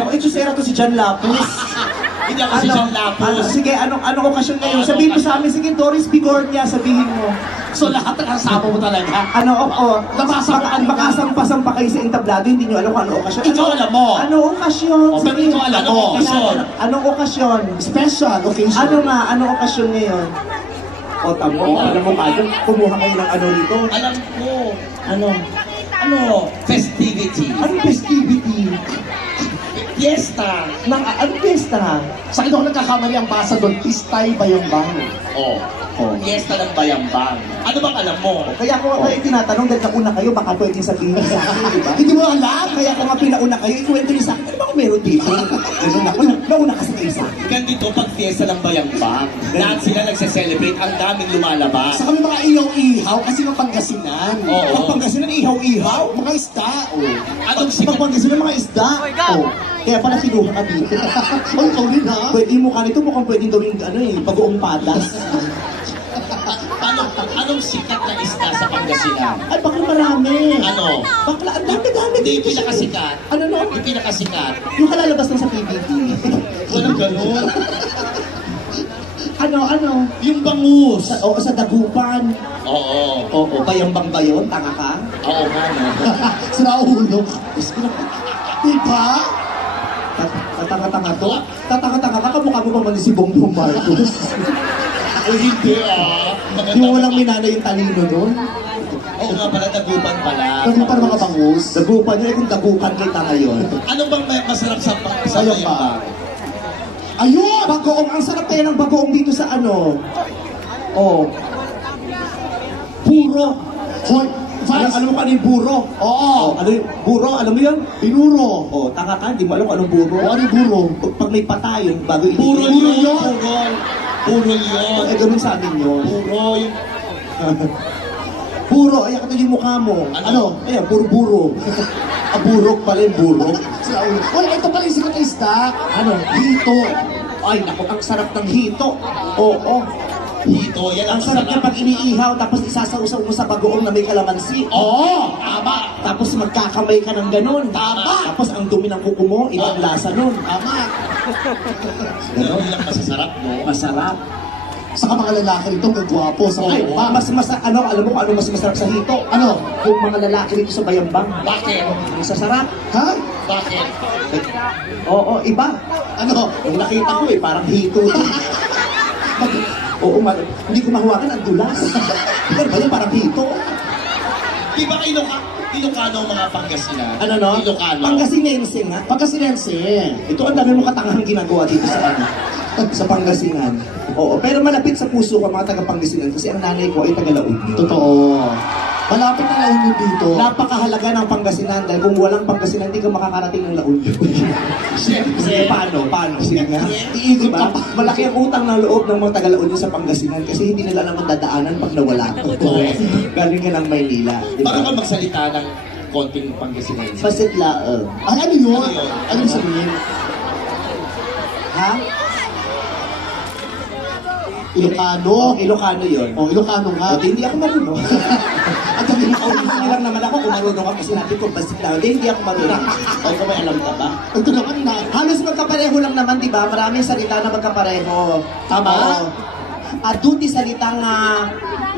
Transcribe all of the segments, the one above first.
Ako, Chusera to si John Lapus. Hindi ako si John Lapus. Sige, anong okasyon ngayon? Sabihin mo sa amin, sige, Doris Bigornia, sabihin mo. So lahat ng kasama mo talaga. Makasampa kayo sa entablado, hindi nyo alam kung anong okasyon. Ikaw alam mo. Anong okasyon? O, pero ikaw alam mo. Anong okasyon? Special occasion. Anong okasyon ngayon? O, tamo, alam mo ba? Kumuha kayo ng ano rito? Alam ko. Ano? Festivity. Anong festivity? Fiesta. Anong fiesta? Sa akin ako nagkakamali ang basa doon, Istay Bayambang. Oh. Fiesta ng Bayambang. Ano bang alam mo? Kaya ako kayo tinatanong dahil nauna kayo, baka pwedeng sabihin sa akin, di ba? Hindi mo alam? Kaya ako nga pinauna kayo, ikwento niyo sa akin, ano ba kung meron dito? Ganun ako, nauna kasi kayo sa akin. Ganito pag fiesta ng Bayambang. Lahat sila nagse-celebrate, ang daming lumalabas. Sa kami mga ihaw-ihaw kasi ng Pangasinan. Oo. Ang Pangasinan, ihaw-ihaw. Mga isda. Anong sikat? Pag Pangasinan, mga isda. Oh. Kaya pala kinuha ka dito. Oh, ikaw rin ha? Pwede mo ka nito, mukhang pwedeng gawing pag-uong padas. Anong sikat na isda sa Pangasinan? Ay, bakla marami. Ano? Bakla, ang dami-dami. Hindi yung pinakasikat. Ano no? Yung pinakasikat. Yung kalalabas lang sa PBB. Walang ganun. Ano? Yung bangus. Sa dagupan. Oo. Oo, bayambang ba yun? Tanga ka? Oo nga, no? Sira ulo. Diba? Tatanga-tanga to? Tatanga-tanga ka, kamukha mo pa man si Bongbong Marcos. Ay, hindi ah. Yung walang minana yung talino nun. Oo nga pala, dagupan pala. Kasi para mga bangus. Dagupan nyo, kung dagupan kita ngayon. Ano bang may masarap sa Sayang ba? Ayun! Bagoong, ang sarap kaya ng bagoong dito sa ano? Oh. Puro. Hoy! Alam mo kung ano yung buro? Oo! Ano yung buro? Alam mo yun? Pinuro! Oh, tanga ka, hindi mo alam kung anong buro. O ano yung buro? Pag may patay, yung bago Puro iligay. yun. Puro yun. Eh, ganun sa amin yun. Puro yung... Buro, ay ako yung mukha mo. Ano? Ayan, buro-buro. Burok pala yung burok. Sira ulo. Hoy, ito pala yung sikat na isda. Ano? Hito. Ay, naku, ang sarap ng hito. Oo. Hito, yan Ang sarap niya pag iniihaw, tapos isasausaw mo sa bagoong na may kalamansi. Oo! Tama! Tapos magkakamay ka ng ganun. Tama! Tapos ang dumi ng kuko mo, ibang lasa nun. Tama! Ganun lang masasarap, no? Masarap. Saka mga lalaki rito, gagwapo sa Ay, bayambang. alam mo kung ano mas masarap sa hito? Ano? Yung mga lalaki dito sa bayambang. Bakit? Ang sasarap. Ha? Bakit? Oo, iba. Ano? Yung nakita ko parang hito. Oo, hindi ko mahawakan ang dulas. Pero ba yan, parang hito. Di ba Ilocano ang mga Pangasinan? Ano no? Ilocano. Pangasinense nga. Pagkasinense. Ito ang dami mo katangahang ginagawa dito sa sa Pangasinan. Oo, pero malapit sa puso ko mga taga-Pangasinan kasi ang nanay ko ay taga-Launyo. Totoo. Malapit na lang yun dito. Napakahalaga ng Pangasinan dahil kung walang Pangasinan, hindi ka makakarating ng Launyo. Sige, paano? Sige nga. Iikot Diba? ka pa. Malaki ang utang ng loob ng mga taga-Launyo sa Pangasinan kasi hindi nila naman dadaanan pag nawala. Galing ka ng Maynila. Baka Diba? ka magsalita ng konting Pangasinense. Pasitla, Ay, ano yun? Ano yun? Ano yung sabihin? Ha? Ilocano. Ilocano yun. O, Ilocano nga. Hindi ako marunong. At sabi mo, Hindi lang naman ako kung marunong ako. Sinabi ko, pasitla. Hindi ako marunong. O, ikaw may alam ka ba? ito naman na. Halos magkapareho lang naman, di ba? Maraming salita na magkapareho. Tama. Duty salitang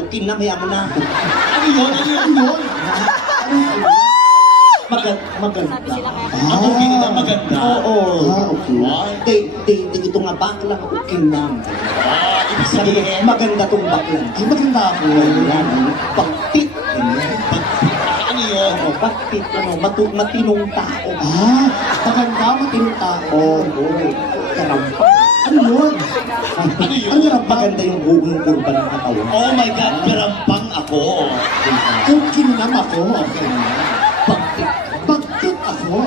ukin na, kaya mo na. Ano yun? Maganda. Ako na maganda. Oo. Okay. Ay, Ito nga baklang ukin na. ibig sabihin, Maganda tong baklang. Ay, maganda ako. Yan, pagtit. Ganyan. ano yun? Oo, pagtit, matinong tao. Maganda, matinong tao. Oo, karampa. Ano yun? Ano yun? Ano yung Maganda yung kurba ng katawan. Oh my God, karampang ako. Kung kinam ako. Pagtit. Bagtit ako.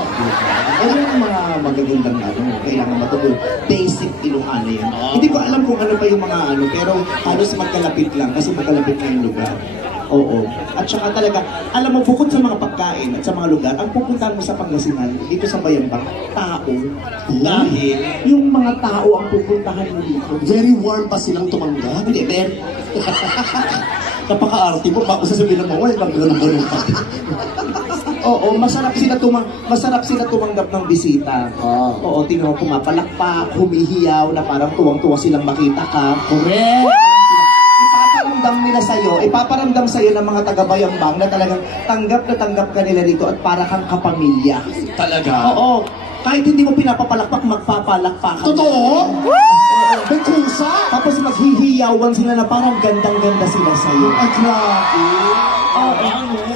Ano yung mga magagandang kailangan matutulog? Basic Ilocano yan. Hindi ko alam kung ano pa yung mga pero halos magkalapit lang kasi magkalapit na yung lugar. Oo. At saka talaga, alam mo, bukod sa mga pagkain at sa mga lugar, ang pupuntahan mo sa Pangasinan, dito sa Bayambang, tao. Dahil, Yung mga tao ang pupuntahan mo dito. Very warm pa silang tumanggap. Hindi, Ben. Napaka-arte mo, baka sasabihin ng mga, wala, maganda pa. Oo, masarap sila tumanggap ng bisita. Oo, tingnan mo, pumapalakpak, humihiyaw na parang tuwang-tuwa silang makita ka. Correct! Ipaparamdam sa'yo ng mga taga-Bayambang na talagang tanggap ka nila dito at para kang kapamilya. Talaga? Oo, kahit hindi mo pinapapalakpak, magpapalakpakan. Totoo? May kusa? Tapos maghihiyawan sila na parang gandang-ganda sila sa'yo. Ay, grabe. Oo.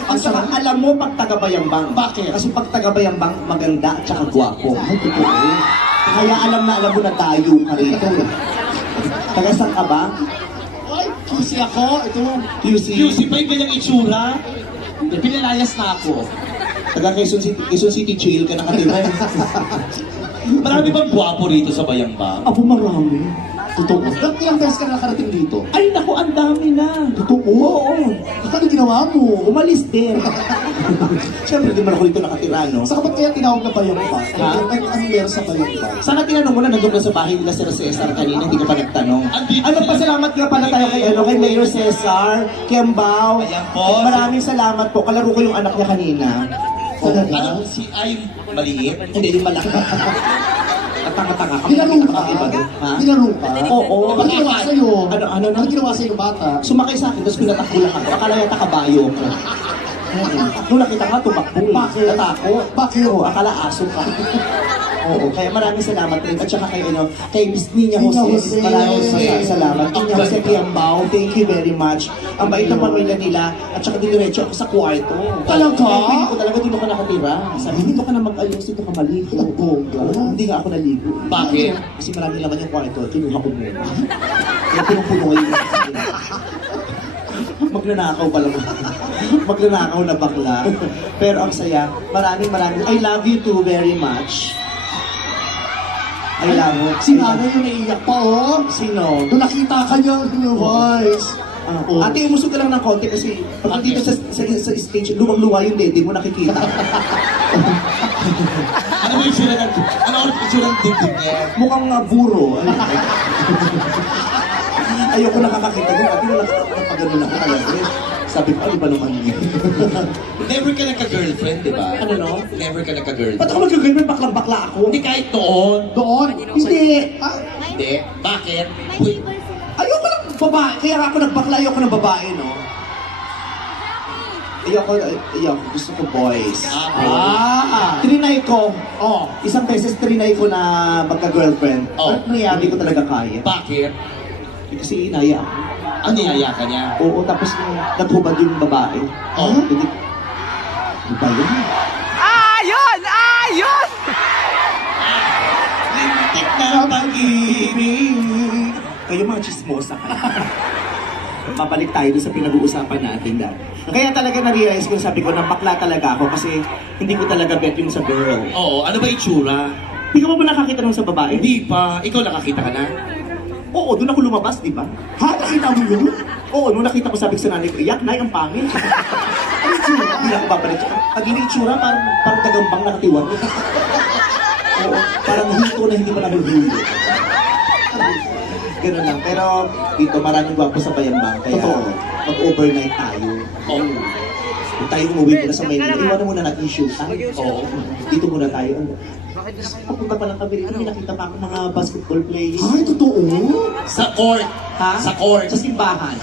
At saka alam mo pag taga-Bayambang. Bakit? Kasi pag taga-Bayambang, maganda at saka gwapo. Ay, totoo. Kaya alam mo na tayo ka rito. Taga saan ka ba? Ay, QC ako. Ito. QC pa yung ganyang itsura? Pinalayas na ako. Taga Quezon City Jail ka nakatira. Marami bang gwapo rito sa Bayambang? Abo, marami. Totoo. Ilang beses ka nakarating dito? Ay, naku, ang dami na. Totoo? Oo. Ano ginawa mo? Umalis din. Siyempre, di man ako dito nakatira, no? Sa ba't kaya tinawag na Bayambang? Ha? Ano meron sa Bayambang? Sana tinanong mo na nandun na sa bahay nila Sir Cesar kanina, hindi ka pa nagtanong. Andito Ano sila. pasalamat nga pala tayo kay Mayor Cesar, Kiambao. Ayan po. Maraming salamat po. Kalaro ko yung anak niya kanina. Ano? Si ay maliit? Hindi, yung malaki. At tanga-tanga. Pinaro ka? Ha? Pinaro ka? Oo. Ano ginawa sa'yo? Ano? ginawa sa'yo ng bata? Sumakay sa akin, tapos pinatakbo lang ako. Akala yata kabayo ko. Nung nakita ka, tumakbo. Bakit? Natakot. Bakit? Oo, akala aso ka. Oo, kaya maraming salamat rin. At saka kay Miss Nina Nina Jose. Jose. Maraming salamat. Nina Jose Kiambao, thank you very much. Ang bait ng pamilya nila. At saka diretso ako sa kwarto. Talaga? Pwede ko talaga dito ka nakatira. Sabi, dito ka na mag-ayos, dito ka maligo. Ang bongga. Hindi nga ako naligo. Bakit? Kasi maraming laman yung kwarto. Kinuha ko muna. Kaya pinupuno ko yung magnanakaw pala mo. Magnanakaw na bakla. Pero ang saya, maraming I love you too very much. I love you. Si nanay yung naiiyak pa, oh. Sino? Nung nakita ka niya, yung voice. Oh. Ate, umusog ka lang ng konti kasi pag dito sa stage, luwang-luwa yung dede mo nakikita. Ano ba yung itsura ng... Ano ang itsura ng dibdib niya? Mukhang buro. Ayoko nakakakita din. Ate, wala ka pag-gano'n ako talaga. Sabi ko, ano ba naman yun? Never ka nagka-girlfriend, di ba? Ano, no? Never ka nagka-girlfriend. Ba't ako mag-girlfriend? Baklang-bakla ako. Hindi kahit noon. Doon? Hindi. Ah, Hindi. Bakit? Uy, Ayoko ng babae. Kaya ako nagbakla, ayoko ng babae, no? Ayoko. Gusto ko boys. Trinay ko. oh. Isang beses trinay ko na magka-girlfriend. Oh. Pero nangyari, hindi ko talaga kaya. bakit? Kasi inaya ako. Ang niyaya ka niya. Oo, tapos naghubad yung babae. Oh. Hindi. Ano ba yun? Lintik na pag-ibig. Kayo mga chismosa kayo. Mabalik tayo doon sa pinag-uusapan natin dahil. Kaya talaga na-realize ko, sabi ko, bakla talaga ako kasi hindi ko talaga bet yung sa girl. Oo, ano ba itsura? Hindi ka ba nakakita nung sa babae? Hindi pa. Ikaw nakakita ka na? Oo, doon ako lumabas, di ba? Ha? Nakita mo yun? Oo, nung nakita ko sabi ko sa nanay ko, iyak na, ang pangit. Ano itsura? Hindi na ako babalik. Pag yung itsura, parang tagambang nakatiwag. Oo, parang hinto na hindi pa nahuhuli. Ganun lang. Pero dito maraming gwapo sa Bayambang. Kaya Totoo. mag-overnight tayo. Oo. Kung tayo umuwi muna sa Maynila, iwanan muna natin yung shoot time. Oo. Dito muna tayo. Papunta pa lang kami rito, may nakita pa ako mga basketball players. Ay, totoo? Sa court. Ha? Sa court. Sa simbahan.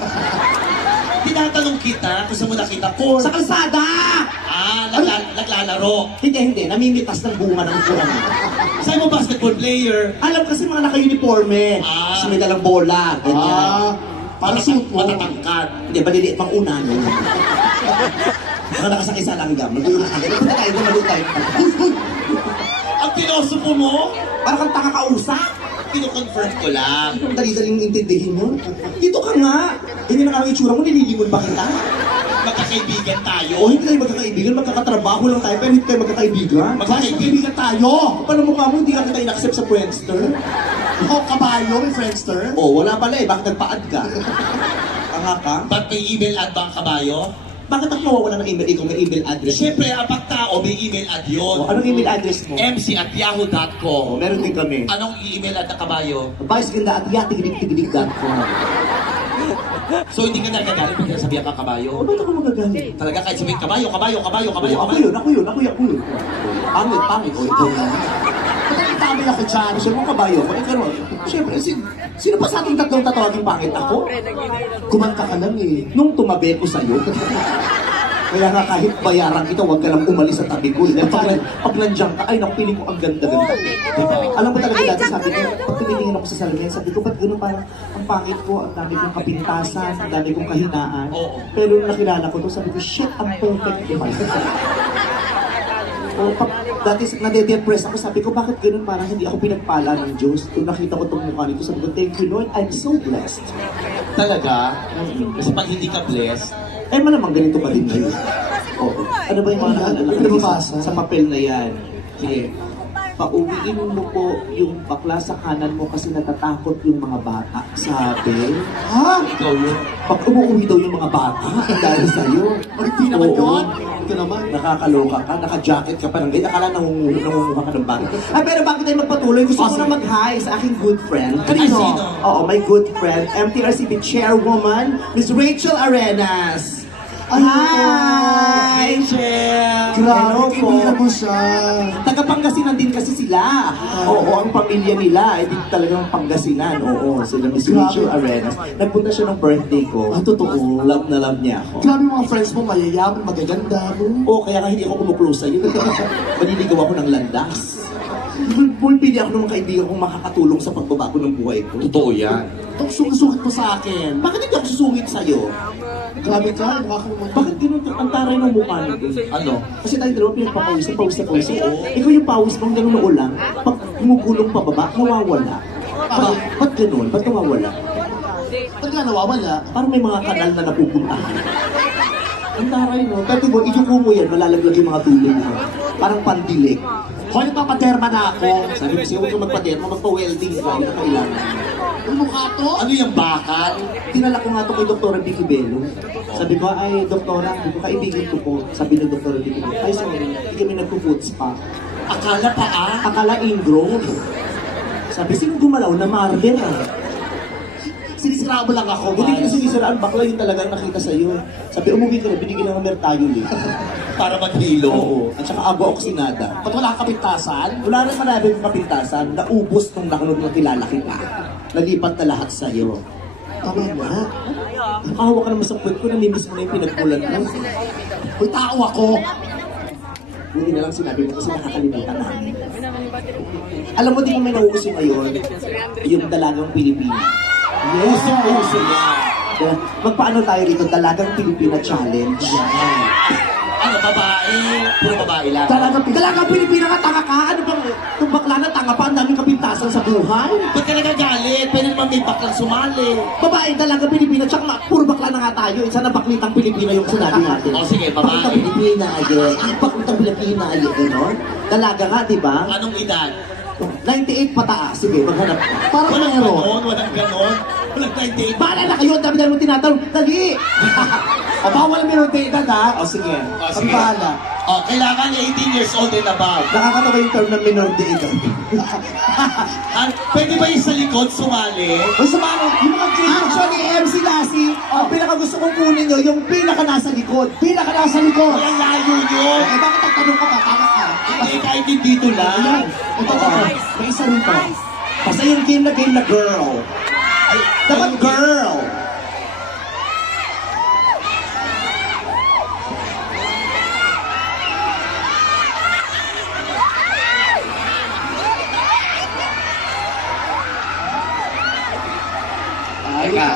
Tinatanong kita kung saan mo nakita court. Sa kalsada! Naglalaro. Hindi. Namimitas ng bunga ng kuran. Saan mo basketball player? Alam kasi mga naka-uniforme. Ah. Kasi may dalang bola. Ganyan. Para suit mo. Matatangkad. Hindi, baliliit mang una. No? Mga nakasakay sa langgam. Mag-uuna ka. Punta tayo, gumalo tayo. Ang tinosupo mo? Parang kang taka-kausap. Kino-confirm ko lang. Dali-daling intindihin mo. Dito ka nga. Ganyan ang itsura mo, nililimon ba kita? Magkakaibigan tayo. O hindi tayo magkakaibigan, magkakatrabaho lang tayo, pero hindi tayo magkakaibigan. Magkakaibigan tayo? Paano mukha mo, hindi ka kita in-accept sa Friendster? Oh, kabayo, may Friendster? O, wala pala eh, bakit nagpa-add ka? Tanga ka? Ba't may email ad ba ang kabayo? Bakit ako mawawala ng email? Ikaw may email address. Siyempre, ang pagtao may email ad yun. O, anong email address mo? mc@yahoo.com. O, meron din kami. Anong email ad ng kabayo? Vice ganda at yatigidig-tigidig.com. So hindi ka nagagalit pag nasabihan ka kabayo? O, ba't ako magagalit? Talaga kahit sabihin kabayo, kabayo, kabayo, kabayo, Ako kabayo. yun, ako yun, ako yun. Pangit, pangit. O, ikaw na. Ba't nagtami ako dyan? Sabi mo kabayo ko, ikaw naman. Siyempre, sino pa sa ating tatlong tatawaging pangit ako? Kumanta ka lang eh. Nung tumabi ko sa'yo, kaya nga kahit bayaran kita, huwag ka lang umalis sa tabi ko. Pag nandiyan ka, ay naku, piling ko ang ganda-ganda. Diba? Alam mo talaga dati sabi ko, pag tumingin ako sa salamin, sabi ko, ba't gano'n parang ang pangit ko, ang dami kong kapintasan, ang dami kong kahinaan. Oo. Pero nung nakilala ko to, sabi ko, shit, ang perfect ko pala. O, dati nade-depress ako, sabi ko, bakit gano'n parang hindi ako pinagpala ng Diyos? Kung nakita ko itong mukha nito, sabi ko, thank you Lord, I'm so blessed. Talaga? Kasi pag hindi ka blessed, Eh, malamang ganito ka rin ngayon. Oo. Ano ba yung mga nakalagay sa papel na yan? Sige. Pauwiin mo po yung bakla sa kanan mo kasi natatakot yung mga bata. Sabi, Ha? ikaw yun. pag umuwi daw yung mga bata dahil sa'yo. O hindi naman Oo. yun. Ito naman. Nakakaloka ka, naka-jacket ka pa ng ganyan. Akala nangunguha ka ng bagay. Pero bago tayo magpatuloy, gusto ko na mag-hi sa aking good friend. Ay, sino? Oo, my good friend, MTRCB chairwoman, Miss Rachel Arenas. Hi! Rachel! Hello Grabe, po. kaibigan mo siya. Taga-Pangasinan din kasi sila. Oo, ang pamilya nila, eh, di talagang Pangasinan. Oo, sila Miss Grabe. Rachel Arenas. Nagpunta siya ng birthday ko. Ah, totoo? Love na love niya ako. Grabe mga friends mo, mayayaman, magaganda. No? Oo, kaya nga hindi ako kumuklose sa'yo. Maniligaw ako ng landas. Pulpili ako ng mga kaibigan kong makakatulong sa pagbabago ng buhay ko. Totoo yan. Itong sukit mo sa akin. Bakit hindi ako susungit sa'yo? Grabe ka, nakakaroon. Bakit ganun ang taray ng mukha nito? Ano? Kasi tayo dalawa pinagpapawis na pawis na pawis. Ikaw yung pawis mong gano'n na ulang, pag gumugulong pababa, nawawala. Ba't gano'n? Ba't nawawala? Ba't nga nawawala? Parang may mga kanal na napupuntahan. Ang taray no? Kasi mo, ijuko mo yan, malalaglag yung mga tulay mo. Parang pandilig. Hoy, papaterma na ako. Sabi ko siya, huwag ka magpaderma, magpa-welding ka, yun ang kailangan. Ano mukha to? Ano yung bakal? Tinala ko nga ito kay Dr. Vicky Bello. Sabi ko, ay, doktora, hindi ko kaibigan ko po. Sabi ng Dr. Vicky Bello, ay, sorry, hindi kami nagpo-food spa. Akala pa Akala ingrown. Sabi, sino gumalaw na marble Sinisira mo lang ako, Hindi ko guys. sinisiraan, bakla yung talagang nakita sa'yo. Sabi, umuwi ka na, binigyan ng mertayo eh. para maghilo. Oo. At saka agua oksinada. Ba't wala kang kapintasan? Wala rin marami yung kapintasan, naubos nung nakalog na kilala kita. Nalipat na lahat sa'yo. Tama na. Nakahawa ka naman sa puwet ko, namimiss mo na yung pinagmulan mo. Uy, tao ako. Hindi na lang sinabi mo kasi nakakalimutan namin. Alam mo, di mo may nauuso ngayon, yung dalagang Pilipina. Yes, Uso yan. Diba? Magpaano tayo dito, dalagang Pilipina challenge. Ano, babae? Puro babae lang. Dalagang Pilipina ka, tanga ka? Ano bang, kung bakla na tanga pa, ang daming kapintasan sa buhay. Ba't ka nagagalit? Pwede naman may baklang sumali. Babae, dalagang Pilipina, tsaka puro bakla na nga tayo. Isa na baklitang Pilipina yung sinabi natin. O sige, babae. Baklitang Pilipina, ayun. Baklitang Pilipina, ayun. Ganon. Dalaga nga, di ba? Anong edad? 98 pataas. Sige, maghanap ka. Parang Walang meron. ganon, walang ganon. Walang 98. Bahala na kayo, ang dami-dami mo tinatanong. Dali! O, bawal meron din edad, ha? O, sige. O, Ang sige. bahala. O, kailangan 18 years old and above. Nakakatawa yung term ng minor de edad. Pwede ba yung sa likod sumali? O, sumano, yung mga game actually, MC Lassie, ang pinaka gusto kong kunin nyo, yung pinaka nasa likod. Pinaka nasa likod. Walang layo yun. Eh, bakit nagtanong ka ba? Tama ka. Hindi, kahit hindi dito Ayan. lang. Ito ka. May isa rin pa. Basta yung game na girl. Dapat girl. Teka.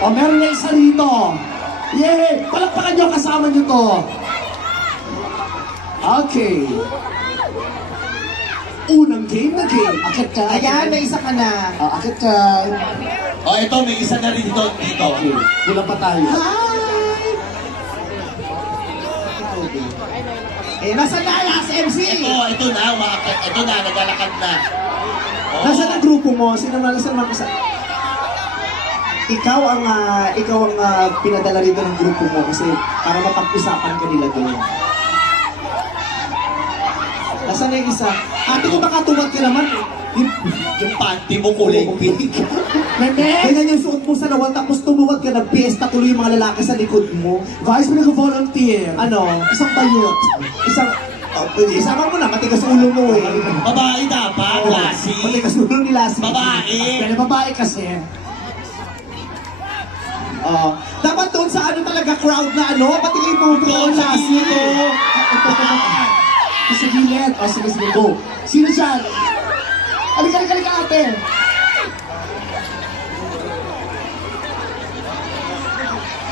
O, meron na isa rito. Yay! Palakpakan nyo, kasama nyo to. Okay. Unang game na game. Akit ka. Ayan, may isa ka na. Akit ka. O, ito, may isa na rin dito. Dito. Okay. Kulang pa tayo. Eh, nasa na? Nasa MC. Ito na, ito na, naglalakad na. Oh. Nasa ang grupo mo? Sino man sa ikaw ang pinadala rito ng grupo mo kasi para mapag-usapan ka nila doon. Nasaan na yung isa? Ate ko baka tuwad ka naman. Yung panty mo kulay pink. Meme! Ganyan yung suot mo sa lawal tapos tumuwad ka, nagpiesta tuloy yung mga lalaki sa likod mo. Vice, may nag-volunteer. Ano? Isang bayot. Isang... isama mo na, matigas ulo mo eh. Babae dapat, Lassie. Matigas ulo ni Lassie. Babae. Pero babae kasi. Dapat doon sa ano talaga crowd na ano, pati kayo pupunta Doon sa Lassie. gilid. Sa gilid. O, sige, sige, go. Sino siya? Halika, ate.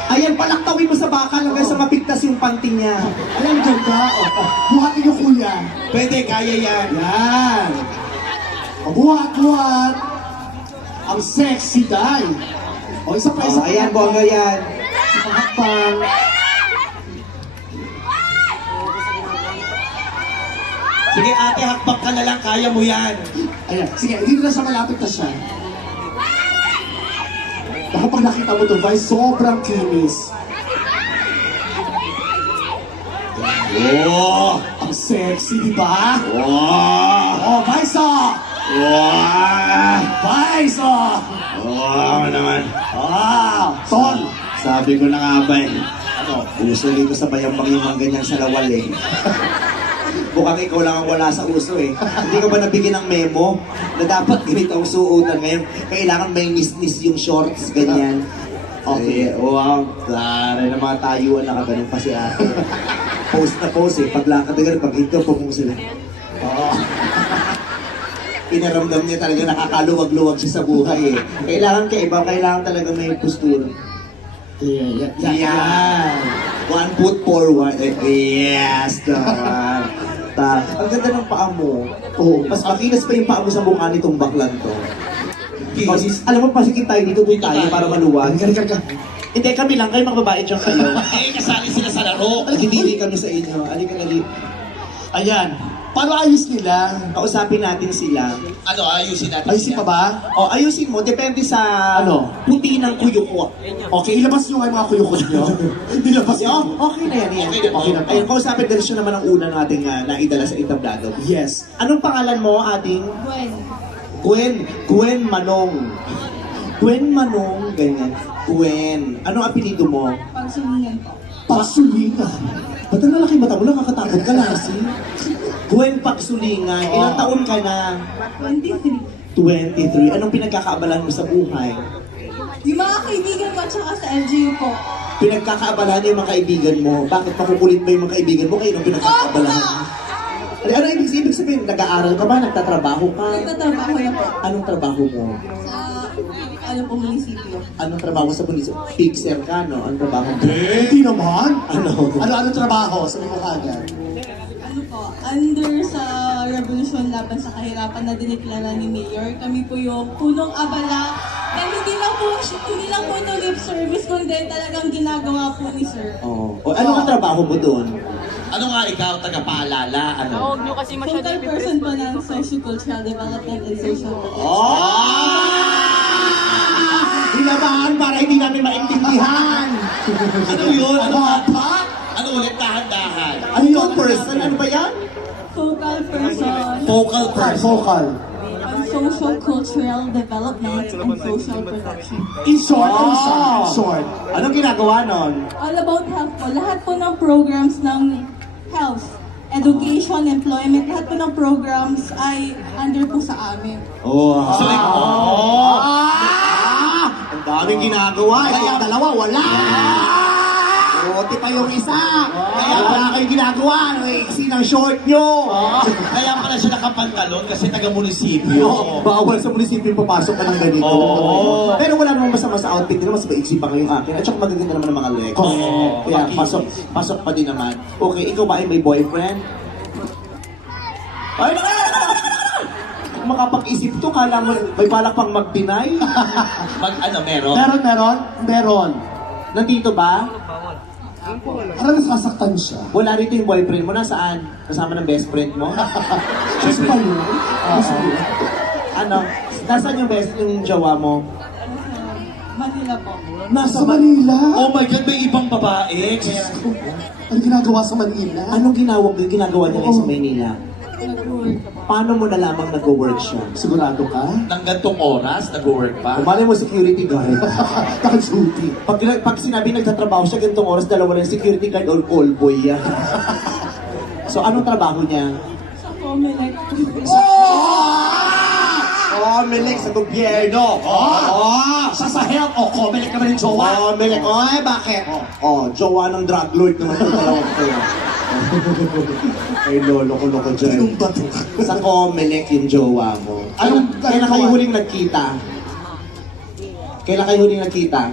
Ayan, palaktawin mo sa bakal hanggang sa mapigtas yung panty niya. Ayan, ganda. Buhatin niyo, kuya. Pwede, kaya yan. Yan. Buhat. Ang sexy dai. O, isa pa, isa pa. Ayan, bongga yan. Sa pangakpang. Sige ate, hakbang ka na lang, kaya mo yan. Ayan, sige, dito na sa malapit na siya. Baka pag nakita mo to, Vice, sobrang kinis. Oh! Ang sexy, di ba? Oh! Oh, Vice, oh! Wow! Vice, oh! Wow naman. Ah, Tol! Sabi ko na nga ba eh. Ano, uso dito sa bayambang yung mga ganyan sa lawal eh. Mukhang ikaw lang ang wala sa uso eh. Hindi ka ba nabigyan ng memo na dapat ganito ang suotan ngayon? Kailangan may nis-nis yung shorts, ganyan. Okay, wow. Klaro na mga tayuan na kaganon pa si ate. Post na post eh. Paglakad na gano'n, pag ito, pumusin na. Oo. Pinaramdam niya talaga nakakaluwag-luwag siya sa buhay eh. Kailangan talaga may postura. Yan. One foot forward. Yes, naman. Ang ganda ng paa mo. Oh, mas makinis pa yung paa mo sa mukha nitong baklan to. Alam mo, pasikip tayo dito, doon tayo para maluwag. Hindi, kami lang, kayo mga babae dyan kayo. Eh, kasali sila sa laro. Hindi kami sa inyo. Alika na dito. Ayan. Paano ayos nila? Kausapin natin sila. Ano, ayusin natin Ayusin pa ba? O, ayusin mo. Depende sa Ano? puti ng kuyo ko. Okay, ilabas nyo kayo mga kuyukot nyo. Ilabas nyo. Okay na yan. Okay na to. Okay na to. Ayun, kausapin dahil siya naman ang una nating naidala sa entablado. Yes. Anong pangalan mo, ating? Gwen. Gwen Manong. Gwen Manong, ganyan. Gwen. Anong apelido mo? Pagsulingan po. Pagsulingan. Ba't ang lalaki mata mo? Nakakatakot ka, Lassie. Gwen Pagsulingan. Ilang taon ka na? 23. 23. Anong pinagkakaabalahan mo sa buhay? Yung mga kaibigan ko at saka sa LGU po. Pinagkakaabalahan niyo yung mga kaibigan mo. Bakit makukulit ba yung mga kaibigan mo? Kayo nung pinagkakaabalahan. Ano ibig sabihin? Nag-aaral ka ba? Nagtatrabaho ka? Nagtatrabaho na po Anong trabaho mo? sa munisipyo. Anong trabaho sa munisip? Fixer ka, no? Anong trabaho mo? Hindi naman. Ano? Ano trabaho? Sabi mo kagad. Ano po, under sa Revolution Laban sa Kahirapan na diniklara ni Mayor, kami po yung punong abala na hindi lang po ito lip service, kundi talagang ginagawa po ni Sir. Oh. O, ano ang trabaho mo doon? Ano nga ikaw, tagapaalala? Ano? Huwag nyo kasi masyado Focal person po ng Socio-Cultural Development and Social Protection. Oh! Hinabahan para hindi namin maintindihan. Ano yun? Ano, Pa? ano ulit? Dahan-dahan. Ano yung person? Ano ba yan? Focal person Focal person. Vocal. on Social Cultural Development and Social Protection. In short, ano siya? Oh! Short. Anong ginagawa nun? All about health po. Lahat po ng programs ng health, education, employment, lahat po ng programs ay under po sa amin. Oh! So, Ang daming ginagawa. Kaya dalawa, wala. Buti pa yung isa. Kaya wala kayong ginagawa. Iksi ng short nyo. Kaya pala siya nakapantalon kasi taga-munisipyo. Bawal sa munisipyo papasok ka ng ganito. Oo. Pero wala namang masama sa outfit nila. Mas maiksi pa ngayong akin. At saka magaganda naman ang mga legs. Oo. Kaya pasok pa din naman. Okay, ikaw ba ay may boyfriend? Ay, makapag-isip to, kala mo may balak pang mag-deny. Meron? Meron. Nandito ba? Parang nasasaktan siya. Wala rito yung boyfriend mo. Nasaan? Kasama ng best friend mo? Kasi pa yun. Ano? Nasaan yung jowa mo? Manila po. Nasa Manila? Oh my God, may ibang babae. Ano ginagawa sa Manila? Anong ginagawa niya ngayon sa Maynila? Nag-work. Paano mo nalamang nag-work siya? Sigurado ka? Nang gantong oras, nag-work pa. Umali mo security guard. Naka-duty. Pag sinabi nagtatrabaho siya ganitong oras, dalawa lang security guard or call boy yan. So anong trabaho niya? Sa Comelec. Oh, Melek sa gobyerno. Sa health, Comelec naman yung jowa. Oh, Melek. Ay, bakit? Oh, jowa ng drug lord naman yung dalawang ko yan. Ay, lolo-ko dyan. Sinong bato? Sa Comelec yung jowa mo. Kailan kayo huling nagkita? Kailan kayo huling nagkita?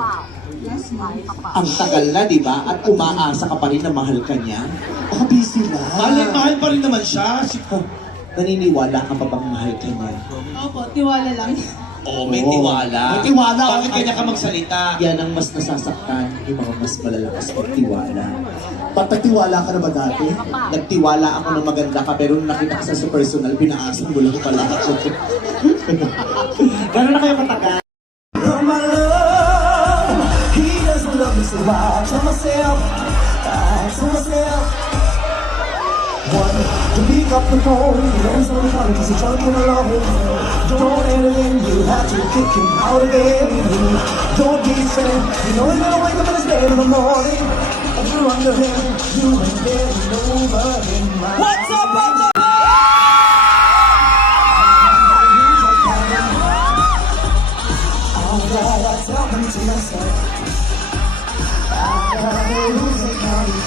Last month. Ang tagal na, di ba? At umaasa ka pa rin na mahal ka niya. Baka busy lang. Mahal pa rin naman siya. Naniniwala ka pa bang mahal ka niya? Opo, tiwala lang. Oo, may Oo. tiwala. May tiwala. Bakit kanya ka magsalita? Yan ang mas nasasaktan, yung mga mas malalakas pagtiwala. Ba't nagtiwala ka na ba dati? Nagtiwala ako na maganda ka, pero nung nakita ka sa personal, pinaasan mo lang pala ako. Gano'n na kayo katagal? My love, he doesn't love me, so I tell myself, one, to pick up the phone, you know he's only calling cause he's drunk and alone. Don't let it in, you have to kick him out again. Don't be sad, you know he's gonna wake up in his bed in the morning. And you're under him, you ain't getting over him. What's up, what's up? I tell him to myself, I gotta lose it, County.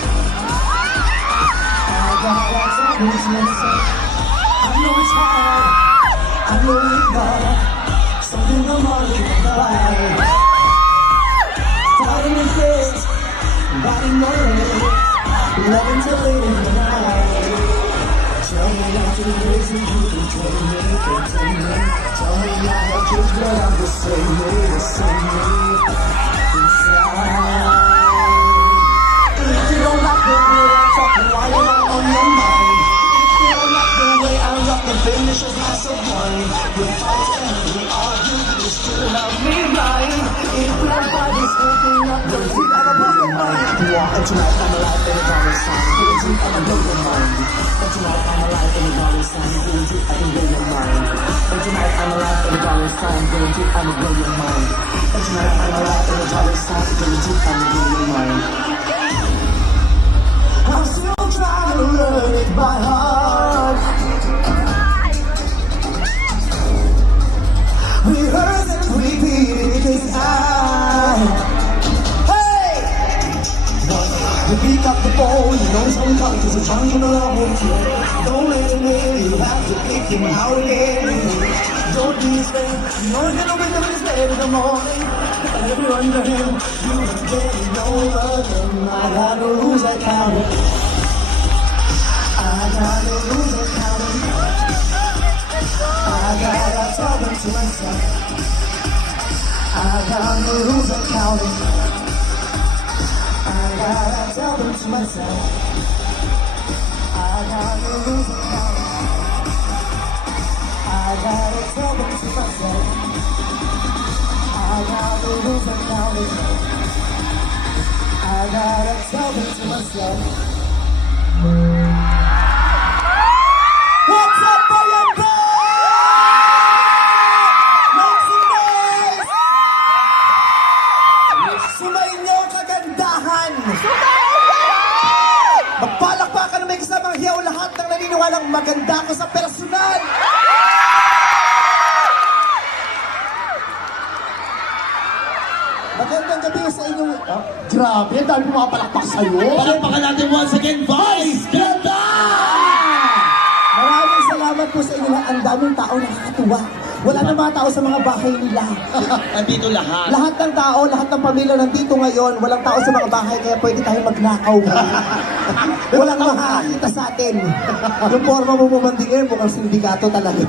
I gotta tell him to myself, I know it's hard, I know it's hard, something I'm on the line. Fighting in face, body knowing, loving till late in the night. Tell me not to crazy, you can train me, contain me. Tell me I have changed, but I'm the same way inside. If you don't like the way I'm talking, why you not on your mind? If you don't like the way I rock the finish is not so fun. We fight and we argue, you still love me right. If love fight is open up, don't you ever blow your mind? And tonight I'm alive and it's always time. Don't you ever blow your mind? And tonight I'm alive and it's always time. Don't you ever blow your mind? And tonight I'm alive and it's always time. Don't you ever blow your mind? And tonight I'm alive and it's always time. Don't you ever blow your mind? I'm still trying to learn it by heart. Rehearse and repeat it because hey! You pick up the phone, you know it's only calling cause you're drunk and alone. Don't let him in, you have to kick him out again. Don't be his friend, you know he's gonna wake up in his bed in the morning. And if you're under him, you ain't getting over him. I gotta lose that count. I gotta lose that count. I gotta tell them to myself. I gotta lose that count. I gotta tell them to myself. I gotta lose it now. I gotta tell them to myself. I gotta lose it now. I gotta tell them to myself. What's up, Bayamba? Make some noise! Sumainyo ang kagandahan! Magpalakpakan na may kasamang hiyaw lahat ng naniniwalang maganda ko sa personal! Magandang gabi sa inyo. Oh, Grabe, ang dami pumapalakpak sa'yo. Palakpakan natin once again, Vice Ganda! Maraming salamat po sa inyo lahat. Ang daming tao nakakatuwa. Wala na mga tao sa mga bahay nila. Nandito lahat. Lahat ng tao, lahat ng pamilya nandito ngayon. Walang tao sa mga bahay kaya pwede tayong magnakaw. Walang makakakita sa atin. Yung forma mo pumandigin, mukhang sindikato talaga.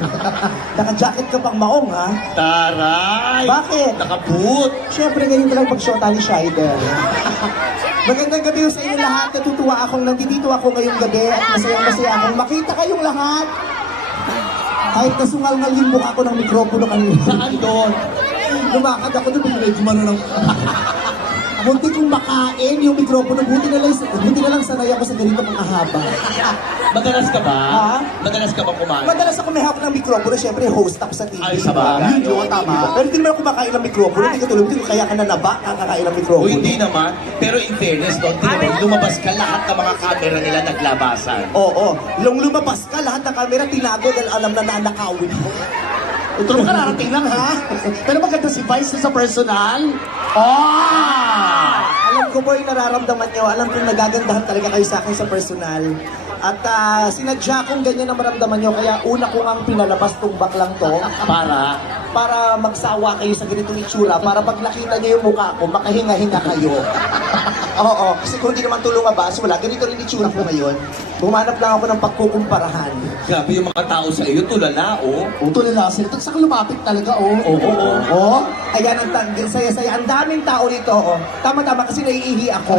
Naka-jacket ka pang maong, ha? Taray! Bakit? Nakaboot! Siyempre, ganyan talagang pag-shota ni Shider. Magandang gabi sa inyo lahat. Natutuwa akong nandito ako ngayong gabi at masayang-masaya akong makita kayong lahat. Kahit nasungal-ngal yung mukha ko ng mikropono kanina. Saan doon? Lumakad ako doon, pinag-gumano ng... Munti kong makain yung mikropono. Buti na lang sanay ako sa ganito pang ahaba. Madalas ka ba? Ha? Madalas ka ba kumain? Madalas ako may hawak ng mikropono. Siyempre, host ako sa TV. Ay, sa bagay. Yun, tama. Pero hindi naman ako kumakain ng mikropono. Hindi ko tulad. Hindi ko kaya ka nanaba, kakakain ng O mikropono. hindi naman. Pero in fairness, no, lumabas ka, lahat ng mga camera nila naglabasan. Oo. Nung lumabas ka, lahat ng camera tinago dahil alam na nanakawin mo. Tulong ka narating lang, ha? Pero maganda si Vice sa personal. Alam ko po yung nararamdaman nyo. Alam kong nagagandahan talaga kayo sa akin sa personal. At sinadya kong ganyan ang maramdaman nyo. Kaya una ko ang pinalabas tong baklang to para magsawa kayo sa ganitong itsura. Para pag nakita nyo yung mukha ko, makahinga-hinga kayo. Oo, kasi kung hindi naman tulong lumabas, wala. Ganito rin itsura ko ngayon. Bumanap lang ako ng pagkukumparahan. Grabe yung mga tao sa iyo, tulala, oh. Uto nila sila. Tapos saka lumapit talaga, oh. Oo. Oh, ayan ang saya-saya. Ang daming tao dito, oh. Tama-tama kasi naiihi ako.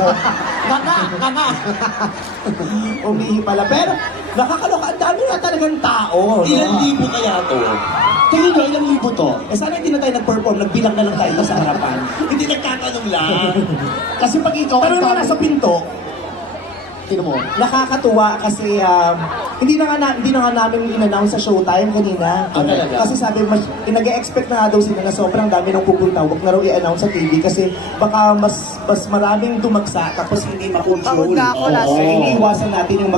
Nga. Umihi pala. Pero, nakakaloka. Ang dami nga talagang tao. Ilan no? libo kaya to? Tingin nyo, ilang libo to? Eh, sana hindi na tayo nag-perform. Nagbilang na lang tayo sa harapan. Hindi nagtatanong lang. Kasi pag ikaw... Pero nung nasa pinto, tingnan mo, nakakatuwa kasi hindi na nga namin in-announce sa Showtime kanina. Talaga? Kasi sabi, nag-expect na nga daw sila na sobrang dami ng pupunta. Huwag na raw i-announce sa TV kasi baka mas maraming dumagsa tapos hindi makontrol. Pagod na ako last Oo. week. Iniiwasan natin yung